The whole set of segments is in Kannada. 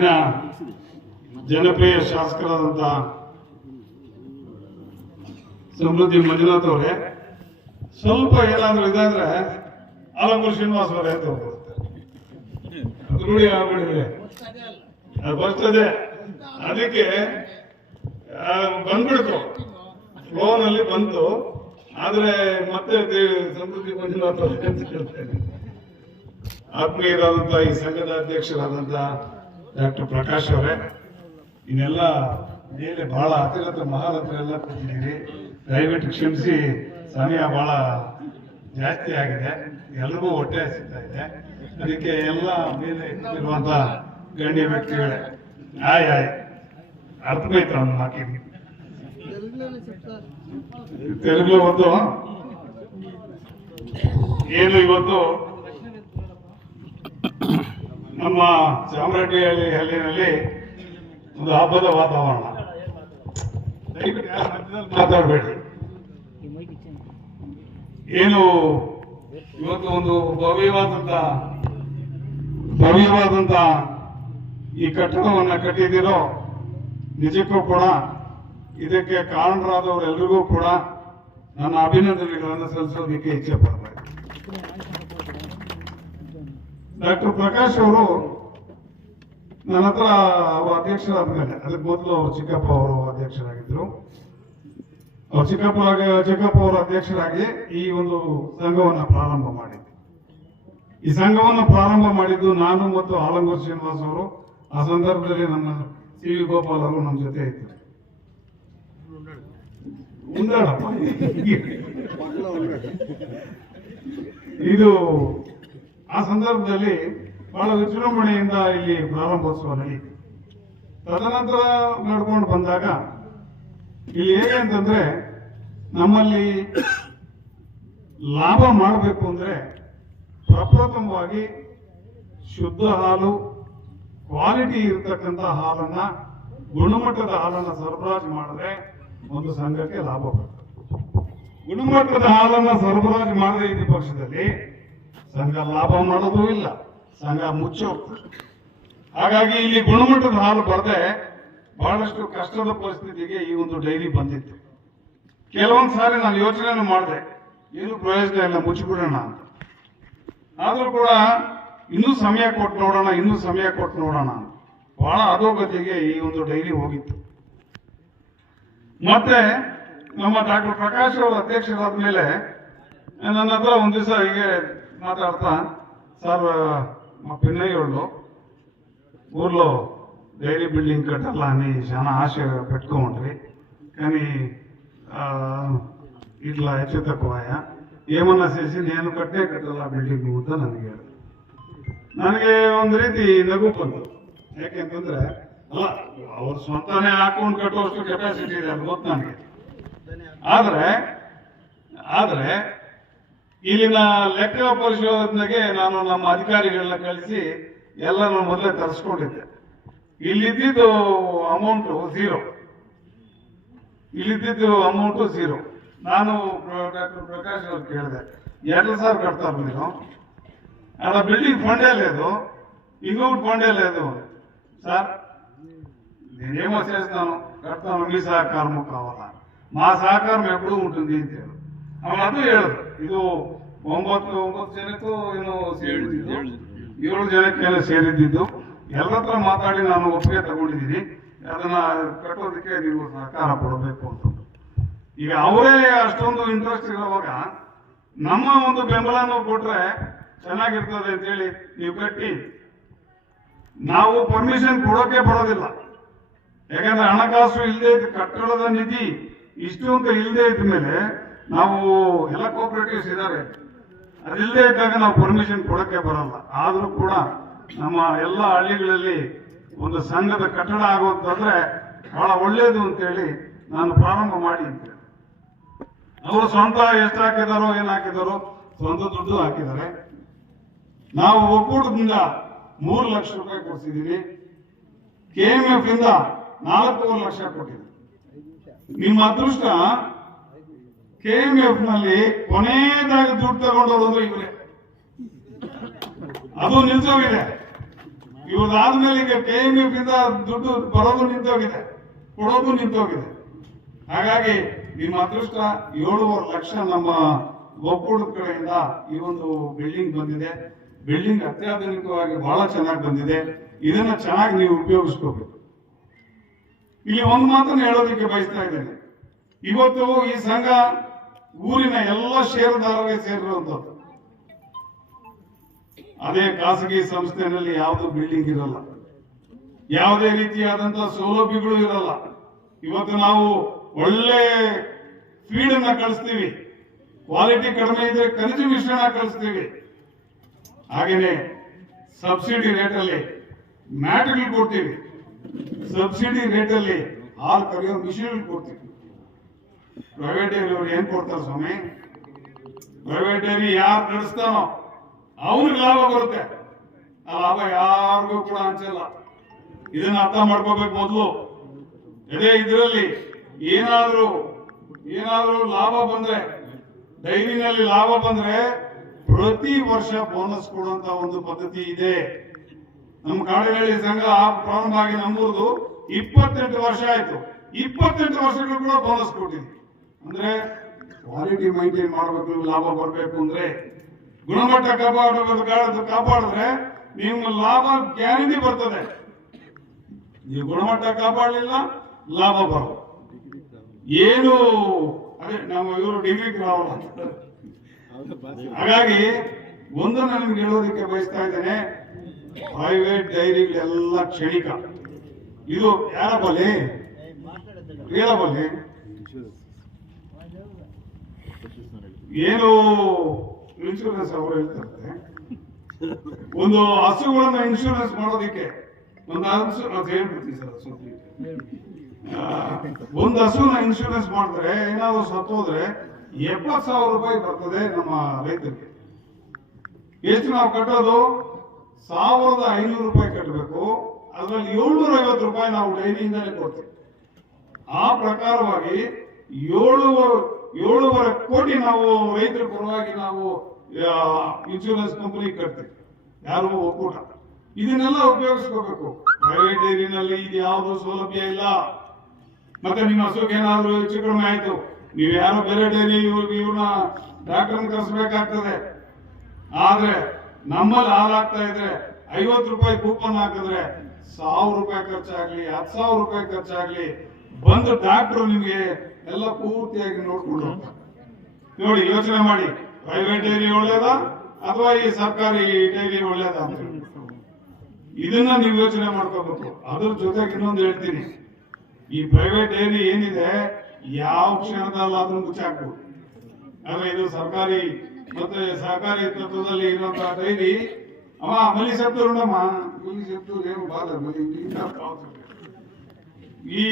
ತಾಲೂಕಿನ ಜನಪ್ರಿಯ ಶಾಸಕರಾದಂತಹ ಸಮೃದ್ಧಿ ಮಂಜುನಾಥ್ ಅವರೇ, ಸ್ವಲ್ಪ ಏನಾದ್ರೂ ಇದಾದ್ರೆ ಆಲಂಗೂರು ಶ್ರೀನಿವಾಸ್ ಅವರೇ ಅಂತ ರೂಢಿ ಆಗ್ಬಿಟ್ಟಿದೆ. ಅದು ಬರ್ತದೆ. ಅದಕ್ಕೆ ಬಂದ್ಬಿಡ್ತು. ಬಂದ್ಬಿಡ್ತು ಅಲ್ಲಿ ಬಂತು. ಆದ್ರೆ ಮತ್ತೆ ಸಮೃದ್ಧಿ ಮಂಜುನಾಥ್ ಅವರೇ ಅಂತ ಹೇಳ್ತೇನೆ ಆತ್ಮೀಯರಾದಂತ ಈ ಸಂಘದ ಅಧ್ಯಕ್ಷರಾದಂತ ಡಾಕ್ಟರ್ ಪ್ರಕಾಶ್ ಅವರೇ, ಇನ್ನೆಲ್ಲ ಮೇಲೆ ಬಹಳ ಹತ್ತಿರತ್ರ ಹತ್ರ ಎಲ್ಲ ಕೂತಿದ್ದೀರಿ. ದಯವಿಟ್ಟು ಕ್ಷಮಿಸಿ, ಸಮಯ ಬಹಳ ಜಾಸ್ತಿ ಆಗಿದೆ. ಎಲ್ರಿಗೂ ಹೊಟ್ಟೆ ಹಸಿತಾ ಇದೆ. ಅದಕ್ಕೆ ಎಲ್ಲ ಮೇಲೆ ಇರುವಂತ ಗಣ್ಯ ವ್ಯಕ್ತಿಗಳೇ ಆಯ್ ಆಯ್ ಅರ್ಥವಾಯ್ತು ಅವನ ಮಾತಿಗೆ ತೆಲುಗು ಒಂದು. ಏನು ಇವತ್ತು? ನಮ್ಮ ಚಾಮರಾಜನಹಳ್ಳಿ ಹಳ್ಳಿನಲ್ಲಿ ಒಂದು ಹಬ್ಬದ ವಾತಾವರಣ. ಮಾತಾಡಬೇಡಿ. ಏನು ಇವತ್ತು ಒಂದು ಭವ್ಯವಾದಂತ ಭವ್ಯವಾದಂತ ಈ ಕಟ್ಟಡವನ್ನ ಕಟ್ಟಿದಿರೋ ನಿಜಕ್ಕೂ ಕೂಡ ಇದಕ್ಕೆ ಕಾರಣರಾದವರೆಲ್ಲರಿಗೂ ಕೂಡ ನನ್ನ ಅಭಿನಂದನೆಗಳನ್ನು ಸಲ್ಲಿಸೋದಕ್ಕೆ ಇಚ್ಛೆ ಪಡ್ತಾ ಡಾಕ್ಟರ್ ಪ್ರಕಾಶ್ ಅವರು ನನ್ನ ಹತ್ರ ಅವರು ಅಧ್ಯಕ್ಷರಾದ್ಮೇಲೆ, ಅದಕ್ಕೆ ಮೊದಲು ಅವರು ಚಿಕ್ಕಪ್ಪ ಅವರು ಅಧ್ಯಕ್ಷರಾಗಿದ್ದರು ಅವ್ರು ಚಿಕ್ಕಪ್ಪ ಚಿಕ್ಕಪ್ಪ ಅವರು ಅಧ್ಯಕ್ಷರಾಗಿ ಈ ಒಂದು ಸಂಘವನ್ನ ಪ್ರಾರಂಭ ಮಾಡಿದ್ದೆ. ಈ ಸಂಘವನ್ನು ಪ್ರಾರಂಭ ಮಾಡಿದ್ದು ನಾನು ಮತ್ತು ಆಲಂಗೂರು ಶ್ರೀನಿವಾಸ್ ಅವರು. ಆ ಸಂದರ್ಭದಲ್ಲಿ ನಮ್ಮ ಸಿ ವಿ ಗೋಪಾಲ್ ಅವರು ನಮ್ಮ ಜೊತೆ ಇದ್ದರು. ಇದು ಆ ಸಂದರ್ಭದಲ್ಲಿ ಬಹಳ ವಿಜೃಂಭಣೆಯಿಂದ ಇಲ್ಲಿ ಪ್ರಾರಂಭೋತ್ಸವ ನಡೆಯಿತು ತದನಂತರ ನಡ್ಕೊಂಡು ಬಂದಾಗ ಇಲ್ಲಿ ಹೇಗೆ ಅಂತಂದ್ರೆ ನಮ್ಮಲ್ಲಿ ಲಾಭ ಮಾಡಬೇಕು ಅಂದ್ರೆ ಪ್ರಪ್ರಥಮವಾಗಿ ಶುದ್ಧ ಹಾಲು, ಕ್ವಾಲಿಟಿ ಇರತಕ್ಕಂತ ಹಾಲನ್ನ, ಗುಣಮಟ್ಟದ ಹಾಲನ್ನ ಸರಬರಾಜು ಮಾಡಿದ್ರೆ ಒಂದು ಸಂಘಕ್ಕೆ ಲಾಭ ಬರ್ತದೆ. ಗುಣಮಟ್ಟದ ಹಾಲನ್ನ ಸರಬರಾಜು ಮಾಡದೇ ಇದ್ದ ಪಕ್ಷದಲ್ಲಿ ಸಂಘ ಲಾಭ ಮಾಡೋದು ಇಲ್ಲ. ಸಂಘ ಮುಚ್ಚಿ. ಹಾಗಾಗಿ ಇಲ್ಲಿ ಗುಣಮಟ್ಟದ ಹಾಲು ಬರದೆ ಬಹಳಷ್ಟು ಕಷ್ಟದ ಪರಿಸ್ಥಿತಿಗೆ ಈ ಒಂದು ಡೈರಿ ಬಂದಿತ್ತು. ಕೆಲವೊಂದು ಸಾರಿ ನಾನು ಯೋಚನೆ ಮಾಡಿದೆ, ಏನು ಪ್ರಯೋಜನ ಇಲ್ಲ, ಮುಚ್ಚಿಬಿಡೋಣ ಅಂತ. ಆದರೂ ಕೂಡ ಇನ್ನೂ ಸಮಯ ಕೊಟ್ಟು ನೋಡೋಣ, ಇನ್ನೂ ಸಮಯ ಕೊಟ್ಟು ನೋಡೋಣ ಬಹಳ ಅಧೋಗತಿಗೆ ಈ ಒಂದು ಡೈರಿ ಹೋಗಿತ್ತು. ಮತ್ತೆ ನಮ್ಮ ಡಾಕ್ಟರ್ ಪ್ರಕಾಶ್ ಅವರು ಅಧ್ಯಕ್ಷರಾದ ಮೇಲೆ ನನ್ನ ಹತ್ರ ಒಂದು ದಿವಸ ಹೀಗೆ మాట్లాడతా సార్ మా పిన్నయ్యోళ్ళు ఊర్లో డైరీ బిల్డింగ్ కట్టాలా అని చాలా ఆశ పెట్టుకోమండ్రి కానీ ఆ, ఇట్లా హెచ్చు తక్కువయా ఏమన్నా చేసి నేను కట్టే కట్టాలా బిల్డింగ్ ಅಂತ ನನಗೆ ನನಗೆ ಒಂದು ರೀತಿ ನಗು ಬಂತು ಯಾಕೆಂತಂದ್ರೆ ಅಲ್ಲ ಅವ್ರ ಸ್ವಂತನೇ ಹಾಕೊಂಡು ಕಟ್ಟುವಷ್ಟು ಕೆಪಾಸಿಟಿ ಇದೆ ಅದು ಗೊತ್ತು ನನಗೆ ಆದ್ರೆ ಆದ್ರೆ ಇಲ್ಲಿನ ಲೆಕ್ಕ ಪರಿಶೋಧನೆಗೆ ನಾನು ನಮ್ಮ ಅಧಿಕಾರಿಗಳನ್ನ ಕಳಿಸಿ ಎಲ್ಲ ನಾನು ಮೊದಲೇ ತರಿಸ್ಕೊಂಡಿದ್ದೆ ಇಲ್ಲಿದ್ದಿದ್ದು ಅಮೌಂಟು ಝೀರೋ ಇಲ್ಲಿದ್ದಿದ್ದು ಅಮೌಂಟು ಝೀರೋ ನಾನು ಡಾಕ್ಟರ್ ಪ್ರಕಾಶ್ ಅವ್ರು ಕೇಳಿದೆ ಎರಡು ಸಾವಿರ కడతారు మీరు అక్కడ బిల్డింగ్ ఫండే లేదు ఇంకొకటి ఫండే లేదు సార్ నేనేమో చేస్తాను కడతాను మీ సహకారము కావాలా మా సహకారం ఎప్పుడూ ఉంటుంది ಅಂತ ಹೇಳು ಅವನು ಅದು ಹೇಳಿದ್ರು. ಇದು ಒಂಬತ್ತು ಒಂಬತ್ತು ಜನಕ್ಕೂ ಏನು ಸೇರಿದ್ದು ಏಳು ಜನಕ್ಕೆಲ್ಲ ಸೇರಿದ್ದಿದ್ದು. ಎಲ್ಲ ಹತ್ರ ಮಾತಾಡಿ ನಾನು ಒಪ್ಪಿಗೆ ತಗೊಂಡಿದ್ದೀನಿ. ಅದನ್ನ ಕಟ್ಟೋದಕ್ಕೆ ನೀವು ಸಹಕಾರ ಕೊಡಬೇಕು ಅಂತ. ಈಗ ಅವರೇ ಅಷ್ಟೊಂದು ಇಂಟ್ರೆಸ್ಟ್ ಇರೋವಾಗ ನಮ್ಮ ಒಂದು ಬೆಂಬಲನೂ ಕೊಟ್ರೆ ಚೆನ್ನಾಗಿರ್ತದೆ ಅಂತೇಳಿ ನೀವು ಕಟ್ಟಿ. ನಾವು ಪರ್ಮಿಷನ್ ಕೊಡೋಕೆ ಬರೋದಿಲ್ಲ. ಯಾಕಂದ್ರೆ ಹಣಕಾಸು ಇಲ್ಲದೆ ಇದ್ದ ಕಟ್ಟಡದ ನಿಧಿ ಇಷ್ಟು ಅಂತ ಇಲ್ಲದೆ ಇದ್ದ ಮೇಲೆ ನಾವು ಎಲ್ಲ ಕೋಪರೇಟಿವ್ಸ್ ಇದ್ದಾರೆ. ಅದಿಲ್ಲದೆ ಇದ್ದಾಗ ನಾವು ಪರ್ಮಿಷನ್ ಕೊಡಕ್ಕೆ ಬರಲ್ಲ. ಆದರೂ ಕೂಡ ನಮ್ಮ ಎಲ್ಲ ಹಳ್ಳಿಗಳಲ್ಲಿ ಒಂದು ಸಂಘದ ಕಟ್ಟಡ ಆಗುವಂತಂದ್ರೆ ಬಹಳ ಒಳ್ಳೇದು ಅಂತೇಳಿ ನಾನು ಪ್ರಾರಂಭ ಮಾಡಿ ಅಂತ ಅವರು ಸ್ವಂತ ಎಷ್ಟು ಹಾಕಿದಾರೋ, ಏನು ಹಾಕಿದಾರೋ ಸ್ವಂತ ದುಡ್ಡು ಹಾಕಿದ್ದಾರೆ. ನಾವು ಒಕ್ಕೂಟದಿಂದ ಮೂರು ಲಕ್ಷ ರೂಪಾಯಿ ಕೊಡ್ಸಿದೀವಿ. ಕೆಎಂಎಫ್ ಇಂದ ನಾಲ್ಕೂವರೆ ಲಕ್ಷ ಕೊಟ್ಟಿದ್ದೀವಿ ನಿಮ್ಮ ಅದೃಷ್ಟ ಕೆಎಂಎಫ್ನಲ್ಲಿ ಕೊನೆಯದಾಗಿ ದುಡ್ಡು ತಗೊಂಡವರು ಇವರೇ. ಅದು ನಿಂತೋಗಿದೆ ಇವರಾದ್ಮೇಲೆ ಈಗ ಕೆ ಎಂ ಎಫ್ ಇಂದ ದುಡ್ಡು ಬರೋದು ನಿಂತೋಗಿದೆ, ಕೊಡೋದು ನಿಂತೋಗಿದೆ. ಹಾಗಾಗಿ ನಿಮ್ಮ ಅದೃಷ್ಟ ಏಳುವರೆ ಲಕ್ಷ ನಮ್ಮ ಒಕ್ಕೂಟದ ಕಡೆಯಿಂದ ಈ ಒಂದು ಬಿಲ್ಡಿಂಗ್ ಬಂದಿದೆ. ಬಿಲ್ಡಿಂಗ್ ಅತ್ಯಾಧುನಿಕವಾಗಿ ಬಹಳ ಚೆನ್ನಾಗಿ ಬಂದಿದೆ. ಇದನ್ನ ಚೆನ್ನಾಗಿ ನೀವು ಉಪಯೋಗಿಸ್ಕೋಬೇಕು. ಇಲ್ಲಿ ಒಂದು ಮಾತನ್ನು ಹೇಳೋದಕ್ಕೆ ಬಯಸ್ತಾ ಇದ್ದೇನೆ. ಇವತ್ತು ಈ ಸಂಘ ಊರಿನ ಎಲ್ಲ ಷೇರುದಾರರೇ ಸೇರಿರುವಂತದ್ದು ಅದೇ ಖಾಸಗಿ ಸಂಸ್ಥೆನಲ್ಲಿ ಯಾವುದು ಬಿಲ್ಡಿಂಗ್ ಇರಲ್ಲ. ಯಾವುದೇ ರೀತಿಯಾದಂತಹ ಸೌಲಭ್ಯಗಳು ಇರಲ್ಲ. ಇವತ್ತು ನಾವು ಒಳ್ಳೆ ಫೀಡ್ ಅನ್ನ ಕಳಿಸ್ತೀವಿ. ಕ್ವಾಲಿಟಿ ಕಡಿಮೆ ಇದ್ರೆ ಖನಿಜ ಮಿಶ್ರಣ ಕಳಿಸ್ತೀವಿ. ಹಾಗೇನೆ ಸಬ್ಸಿಡಿ ರೇಟಲ್ಲಿ ಮ್ಯಾಟ್ಗಳು ಕೊಡ್ತೀವಿ. ಸಬ್ಸಿಡಿ ರೇಟಲ್ಲಿ ಹಾಲು ಕರೆಯೋ ಮಿಷಿನ್ಗಳು ಕೊಡ್ತೀವಿ. ಪ್ರೈವೇಟ್ ಡೈರಿ ಅವ್ರು ಏನ್ ಕೊಡ್ತಾರೆ ಸ್ವಾಮಿ? ಪ್ರೈವೇಟ್ ಡೈರಿ ಯಾರು ನಡೆಸ್ತಾನೋ ಅವನಿಗೆ ಲಾಭ ಬರುತ್ತೆ. ಆ ಲಾಭ ಯಾರಿಗೂ ಕೂಡ ಅನ್ಸಲ್ಲ ಇದನ್ನ ಅರ್ಥ ಮಾಡ್ಕೋಬೇಕು ಮೊದಲು. ಅದೇ ಇದರಲ್ಲಿ ಏನಾದ್ರೂ ಏನಾದ್ರೂ ಲಾಭ ಬಂದ್ರೆ, ಡೈರಿನಲ್ಲಿ ಲಾಭ ಬಂದ್ರೆ ಪ್ರತಿ ವರ್ಷ ಬೋನಸ್ ಕೊಡುವಂತ ಒಂದು ಪದ್ಧತಿ ಇದೆ. ನಮ್ಮ ಕಾಡುಗಳ್ಳಿ ಸಂಘ ಪ್ರಾರಂಭ ಆಗಿ ನಮ್ಮೂರ್ದು ಇಪ್ಪತ್ತೆಂಟು ವರ್ಷ ಆಯ್ತು. ಇಪ್ಪತ್ತೆಂಟು ವರ್ಷಗಳು ಕೂಡ ಬೋನಸ್ ಕೊಟ್ಟಿದ್ವಿ ಅಂದ್ರೆ ಕ್ವಾಲಿಟಿ ಮೈಂಟೈನ್ ಮಾಡಬೇಕು, ಲಾಭ ಬರಬೇಕು ಅಂದ್ರೆ ಗುಣಮಟ್ಟ ಕಾಪಾಡಬೇಕು ಕಾಪಾಡಿದ್ರೆ ನಿಮ್ಮ ಲಾಭ ಗ್ಯಾರಂಟಿ ಬರ್ತದೆ. ನೀವು ಗುಣಮಟ್ಟ ಕಾಪಾಡಲಿಲ್ಲ, ಲಾಭ ಬರಲ್ಲ. ಏನು, ಅದೇ ನಾವು ಇವರು ರಾವಲ್ಲ ಅಂತಾರೆ. ಹಾಗಾಗಿ ಒಂದನ್ನು ನಿಮ್ಗೆ ಹೇಳೋದಕ್ಕೆ ಬಯಸ್ತಾ ಇದ್ದೇನೆ ಪ್ರೈವೇಟ್ ಡೈರಿಗಳೆಲ್ಲ ಕ್ಷಣಿಕ. ಇದು ಯಾರ ಬಲಿ ಕೇಳಬಲ್ಲಿ ಬಲಿ ಏನು ಇನ್ಶೂರೆನ್ಸ್ ಅವರು ಹೇಳ್ತಾರೆ. ಒಂದು ಹಸುಗಳನ್ನ ಇನ್ಶೂರೆನ್ಸ್ ಮಾಡೋದಕ್ಕೆ ಒಂದು ಹಸು, ಅದು ಹೇಳ್ಬಿಡ್ತೀವಿ ಸರ್ ಸುದ್ದಿ ಒಂದು ಹಸುನ ಇನ್ಶೂರೆನ್ಸ್ ಮಾಡಿದ್ರೆ, ಏನಾದ್ರು ಸತ್ತೋದ್ರೆ ಎಪ್ಪತ್ತು ಸಾವಿರ ರೂಪಾಯಿ ಬರ್ತದೆ ನಮ್ಮ ರೈತರಿಗೆ. ಎಷ್ಟು ನಾವು ಕಟ್ಟೋದು? ಸಾವಿರದ ಐನೂರು ರೂಪಾಯಿ ಕಟ್ಟಬೇಕು. ಅದರಲ್ಲಿ ಏಳ್ನೂರ ಐವತ್ತು ರೂಪಾಯಿ ನಾವು ಡೈರಿಯಿಂದಲೇ ಕೊಡ್ತೇವೆ. ಆ ಪ್ರಕಾರವಾಗಿ ಏಳು ಏಳೂವರೆ ಕೋಟಿ ನಾವು ರೈತರ ಪರವಾಗಿ ನಾವು ಇನ್ಶೂರೆನ್ಸ್ ಕಂಪನಿ ಕಟ್ತೀವಿ. ಯಾರು ಒಕ್ಕೂಟ. ಇದನ್ನೆಲ್ಲ ಉಪಯೋಗಿಸ್ಕೋಬೇಕು. ಪ್ರೈವೇಟ್ ಡೈರಿನಲ್ಲಿ ಇದು ಯಾವುದು ಸೌಲಭ್ಯ ಇಲ್ಲ. ಮತ್ತೆ ನಿಮ್ಮ ಹಸುಗೆ ಏನಾದ್ರು ಹೆಚ್ಚು ಕಡಿಮೆ ಆಯ್ತು. ನೀವು ಯಾರೋ ಬೇರೆ ಡೈರಿ ಇವ್ರಿಗೆ ಇವ್ರನ್ನ ಡಾಕ್ಟರ್ ಕರೆಸಬೇಕಾಗ್ತದೆ. ಆದ್ರೆ ನಮ್ಮಲ್ಲಿ ಹಾಲಾಗ್ತಾ ಇದ್ರೆ ಐವತ್ತು ರೂಪಾಯಿ ಕೂಪನ್ ಹಾಕಿದ್ರೆ ಸಾವಿರ ರೂಪಾಯಿ ಖರ್ಚಾಗ್ಲಿ, ಹತ್ತು ಸಾವಿರ ರೂಪಾಯಿ ಖರ್ಚಾಗ್ಲಿ ಬಂದು ಡಾಕ್ಟರ್ ನಿಮ್ಗೆ ಎಲ್ಲ ಪೂರ್ತಿಯಾಗಿ ನೋಡ್ಕೊಂಡು ನೋಡಿ ಯೋಚನೆ ಮಾಡಿ. ಪ್ರೈವೇಟ್ ಡೈರಿ ಒಳ್ಳೇದ ಅಥವಾ ಈ ಸರ್ಕಾರಿ ಡೈರಿ ಒಳ್ಳೇದ ಅಂತ. ಇದನ್ನ ನೀವು ಯೋಚನೆ ಮಾಡ್ಕೋಬೇಕು. ಅದ್ರ ಜೊತೆಗೆ ಇನ್ನೊಂದು ಹೇಳ್ತೀನಿ. ಈ ಪ್ರೈವೇಟ್ ಡೈರಿ ಏನಿದೆ ಯಾವ ಕ್ಷಣದಲ್ಲಾದ್ರೂ ಮುಚ್ಚಾಕ್ಬೋದು ಆದ್ರೆ ಇದು ಸರ್ಕಾರಿ ಮತ್ತೆ ಸರ್ಕಾರಿ ತತ್ವದಲ್ಲಿ ಇರುವಂತಹ ಡೈರಿ ಅವ ಮಲಿ ನೋಡಮ್ಮ ಮಲಿ ಸತ್ತು ಏನು ಬಾಧ ಮಲಿ. ಈ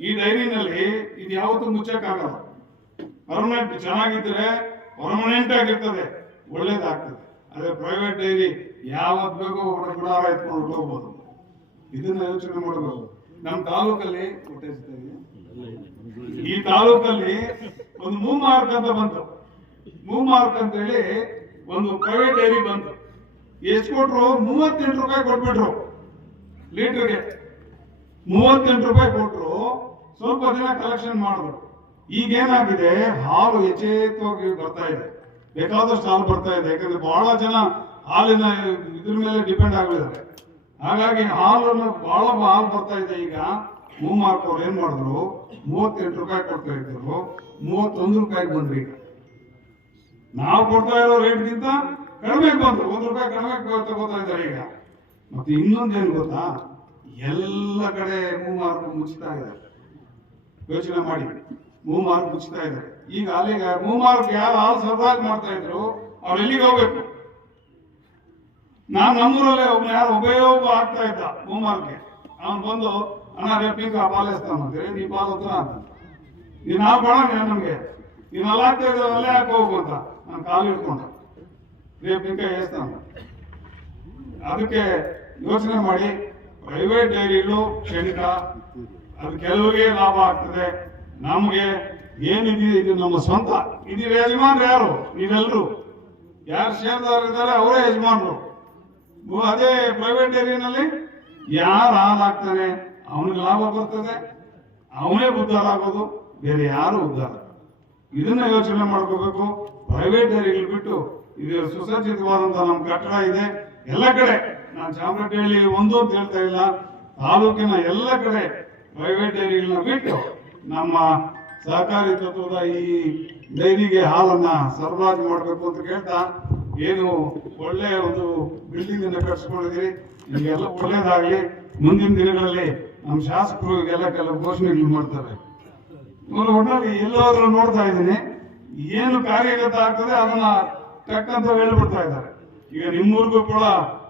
ಈ ಡೈರಿನಲ್ಲಿ ಇದು ಯಾವತ್ತೂ ಮುಚ್ಚಕ್ಕಾಗಲ್ಲ ಪರ್ಮನೆಂಟ್ ಚೆನ್ನಾಗಿದ್ರೆ ಪರ್ಮನೆಂಟ್ ಆಗಿರ್ತದೆ ಒಳ್ಳೇದಾಗ್ತದೆ. ಅದೇ ಪ್ರೈವೇಟ್ ಡೈರಿ ಯಾವತ್ ಬೇಕೋ ಹೊರ ಗುಡಾರ ಎತ್ಕೊಂಡು ಹೋಗ್ಬೋದು. ಇದನ್ನ ಯೋಚನೆ ಮಾಡಬಹುದು ನಮ್ಮ ತಾಲೂಕಲ್ಲಿ ಈ ತಾಲೂಕಲ್ಲಿ ಒಂದು ಮೂ ಮಾರ್ಕ್ ಅಂತ ಬಂತು. ಮೂ ಮಾರ್ಕ್ ಅಂತ ಹೇಳಿ ಒಂದು ಪ್ರೈವೇಟ್ ಡೈರಿ ಬಂತು. ಎಷ್ಟು ಕೊಟ್ರು? ಮೂವತ್ತೆಂಟು ರೂಪಾಯಿ ಕೊಟ್ಬಿಟ್ರು. ಲೀಟರ್ಗೆ. ಮೂವತ್ತೆಂಟು ರೂಪಾಯಿ ಕೊಟ್ರು. ಸ್ವಲ್ಪ ದಿನ ಕಲೆಕ್ಷನ್ ಮಾಡಿದ್ರು ಈಗ ಏನಾಗಿದೆ ಹಾಲು ಯಚೇತವಾಗಿ ಬರ್ತಾ ಇದೆ. ಬೇಕಾದಷ್ಟು ಹಾಲು ಬರ್ತಾ ಇದೆ. ಯಾಕಂದ್ರೆ ಬಹಳ ಜನ ಹಾಲಿನ ಇದ್ರ ಮೇಲೆ ಡಿಪೆಂಡ್ ಆಗಿದ್ದಾರೆ ಹಾಗಾಗಿ ಹಾಲನ್ನು ಬಹಳ ಹಾಲು ಬರ್ತಾ ಇದೆ ಈಗ. ಮೂ ಅವ್ರು ಏನ್ ಮಾಡಿದ್ರು? ಮೂವತ್ತೆಂಟು ರೂಪಾಯಿ ಕೊಡ್ತಾ ಇದ್ರು. ಮೂವತ್ತೊಂದು ರೂಪಾಯಿಗೆ ಬಂದ್ರು ಈಗ. ನಾವು ಕೊಡ್ತಾ ಇರೋ ರೇಟ್ಗಿಂತ ಕಡಿಮೆ ಬಂದ್ರು. ಒಂದು ರೂಪಾಯಿ ಕಡಿಮೆ ತಗೋತಾ ಇದ್ದಾರೆ ಈಗ. ಮತ್ತೆ ಇನ್ನೊಂದೇನು ಗೊತ್ತಾ? ಎಲ್ಲ ಕಡೆ ಮೂಮಾರ್ಕ್ ಮುಚ್ತಾ ಇದ್ದಾರೆ ಯೋಚನೆ ಮಾಡಿ. ಮೂಮಾರ್ಕ್ ಮುಚ್ತಾ ಇದ್ದಾರೆ. ಈಗ ಅಲ್ಲಿಗೆ ಮೂಮಾರ್ಕ್ ಯಾರು ಹಾಲು ಸರಬರಾಜು ಮಾಡ್ತಾ ಇದ್ರು, ಅವ್ರು ಎಲ್ಲಿಗೆ ಹೋಗ್ಬೇಕು? ನಾನು ನಮ್ಮೂರಲ್ಲೇ ಒಬ್ಬ ಯಾರು ಉಪಯೋಗ ಆಗ್ತಾ ಇದ್ದ ಮೂಮಾರ್ಗೆ. ಅವನು ಬಂದು, ಅಣ್ಣ ರೇಪ್ ಪಿಂಕ ಪಾಲಿಸ್ತಾನ ಅಂತೀರಿ ನೀ ಪಾಲ್ ಹತ್ರ ಅಂತ. ನೀನ್ ನಾವು ನಮ್ಗೆ. ನೀನ್ ಅಲ್ಲ ಆಗ್ತಾ ಅಲ್ಲೇ ಹೋಗು ಅಂತ? ನಾನು ಕಾಲು ಹಿಡ್ಕೊಂಡ. ಪಿಂಕ ಏಸ್ತಾನ ಅದಕ್ಕೆ ಯೋಚನೆ ಮಾಡಿ ಪ್ರೈವೇಟ್ ಡೈರಿಗಳು ಕ್ಷಣಿಕ ಅದು ಕೆಲವರಿಗೆ ಲಾಭ ಆಗ್ತದೆ. ನಮಗೆ ಏನಿದೆ ಇದು ನಮ್ಮ ಸ್ವಂತ. ಇದೀವಿ ಯಜಮಾನ್ರು ಯಾರು? ನೀವೆಲ್ಲರೂ ಯಾರು ಶೇರ್ದಾರ ಇದ್ದಾರೆ? ಅವರೇ ಯಜಮಾನ್ರು. ಅದೇ ಪ್ರೈವೇಟ್ ಏರಿಯಾನಲ್ಲಿ ಯಾರು ಹಾಲಾಗ್ತಾನೆ ಅವನಿಗೆ ಲಾಭ ಬರ್ತದೆ. ಅವನೇ ಉದ್ಧಾರ ಆಗೋದು. ಬೇರೆ ಯಾರು ಉದ್ಧಾರ. ಇದನ್ನ ಯೋಚನೆ ಮಾಡ್ಕೋಬೇಕು. ಪ್ರೈವೇಟ್ ಏರಿಯಲ್ಲಿ ಬಿಟ್ಟು ಇದು ಸುಸಜ್ಜಿತವಾದಂತ ನಮ್ಮ ಕಟ್ಟಡ ಇದೆ. ಎಲ್ಲ ಕಡೆ. ನಾನು ಚಾಮರಾಜಹಳ್ಳಿ ಒಂದು ಅಂತ ಹೇಳ್ತಾ ಇಲ್ಲ. ತಾಲೂಕಿನ ಎಲ್ಲ ಕಡೆ ಪ್ರೈವೇಟ್ ಡೈರಿಗಳನ್ನ ಬಿಟ್ಟು ನಮ್ಮ ಸಹಕಾರಿ ತತ್ವದ ಈ ಡೈರಿಗೆ ಹಾಲನ್ನ ಸರಬರಾಜು ಮಾಡಬೇಕು ಅಂತ ಕೇಳ್ತಾ ಏನು ಒಳ್ಳೆ ಒಂದು ಬಿಲ್ಡಿಂಗ್ ಅನ್ನ ಕಟ್ಸ್ಕೊಂಡಿದ್ದೀರಿ. ನಿಮಗೆಲ್ಲ ಒಳ್ಳೇದಾಗ್ಲಿ. ಮುಂದಿನ ದಿನಗಳಲ್ಲಿ ನಮ್ಮ ಶಾಸಕರು ಎಲ್ಲ ಕೆಲವು ಘೋಷಣೆಗಳು ಮಾಡ್ತಾರೆ. ಒಟ್ಟಾಗಿ ಎಲ್ಲರೂ ನೋಡ್ತಾ ಇದ್ದೀನಿ. ಏನು ಕಾರ್ಯಗತ ಆಗ್ತದೆ ಅದನ್ನ ತಕ್ಕಂತ ಹೇಳ್ಬಿಡ್ತಾ ಇದ್ದಾರೆ. ಈಗ ನಿಮ್ಮೂರಿಗೂ ಕೂಡ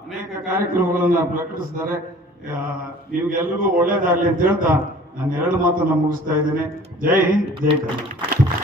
ಅನೇಕ ಕಾರ್ಯಕ್ರಮಗಳನ್ನ ಪ್ರಕಟಿಸಿದ್ದಾರೆ. ನಿಮ್ಗೆಲ್ರಿಗೂ ಒಳ್ಳೇದಾಗಲಿ ಅಂತ ಹೇಳ್ತಾ ನಾನು ಎರಡು ಮಾತನ್ನ ಮುಗಿಸ್ತಾ ಇದ್ದೀನಿ. ಜೈ ಹಿಂದ್ ಜೈ ಕರ್ನಾಟಕ